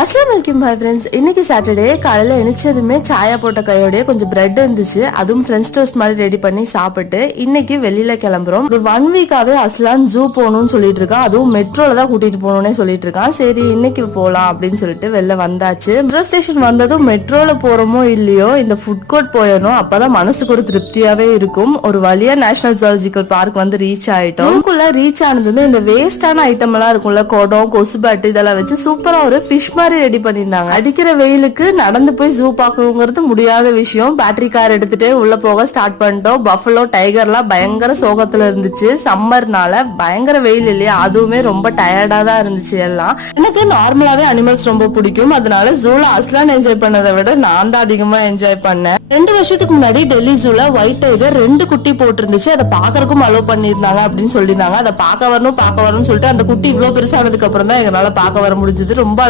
அஸ்ஸலாமு அலைக்கும் bye friends. இன்னைக்கு சாட்டர்டே காலையில எழுந்ததுமே சாயா போட்ட கையோடய கொஞ்சம் பிரெட் இருந்துச்சு, அதுவும் ஃப்ரெஞ்ச் டோஸ்ட் மாதிரி ரெடி பண்ணி சாப்பிட்டு இன்னைக்கு வெளியில கிளம்புறோம். ஒரு 1 வீக்காவே அஸ்லான் ஜூ போகணும்னு சொல்லிட்டு இருக்கான், அதுவும் மெட்ரோல தான் கூட்டிட்டு போகணும்னே சொல்லிட்டு இருக்கான். சரி இன்னைக்கு போலாம் அப்படின்னு சொல்லிட்டு வெளில வந்தாச்சு. மெட்ரோ ஸ்டேஷன் வந்ததும் மெட்ரோல போறோமோ இல்லையோ இந்த ஃபுட் கோர்ட் போயிடணும், அப்பதான் மனசுக்கு ஒரு திருப்தியாவே இருக்கும். ஒரு வழியா நேஷனல் ஜுவாலஜிக்கல் பார்க் வந்து ரீச் ஆயிட்டோம். அதுக்குள்ள ரீச் ஆனதுமே இந்த வேஸ்டான ஐட்டம் எல்லாம் இருக்கும்ல, குடம் கொசு பேட்டு இதெல்லாம் வச்சு சூப்பரா ஒரு ஃபிஷ் ரெடி பண்ணிருந்தாங்க. அடிக்கிற வெயிலுக்கு நடந்து போய் ஜூ பாக்குங்கிறது முடியாத விஷயம். பேட்டரி கார் எடுத்துட்டு உள்ள போக ஸ்டார்ட் பண்ணிட்டோம். பஃபலோ டைகர்லாம் பயங்கர சோகத்துல இருந்துச்சு. சம்மர்னால பயங்கர வெயில் இல்லையா, அதுவுமே ரொம்ப டயர்டா தான் இருந்துச்சு எல்லாம். எனக்கு நார்மலாவே அனிமல்ஸ் ரொம்ப பிடிக்கும், அதனால ஜூல அஸ்லான் என்ஜாய் பண்ணதை விட நான் தான் அதிகமா என்ஜாய் பண்ணேன். 2 வருஷத்துக்கு முன்னாடி டெல்லி ஜூல ஒயிட் டைகர் 2 குட்டி போட்டிருந்துச்சு, அதை பாக்குறதுக்கும் அலோவ் பண்ணிருந்தாங்க அப்படின்னு சொல்லியிருந்தாங்க. அதை பார்க்க வரணும்னு சொல்லிட்டு அந்த குட்டி இவ்வளவு பெருசானதுக்கு அப்புறம் தான் எங்களால பார்க்க வர முடிஞ்சது. ரொம்ப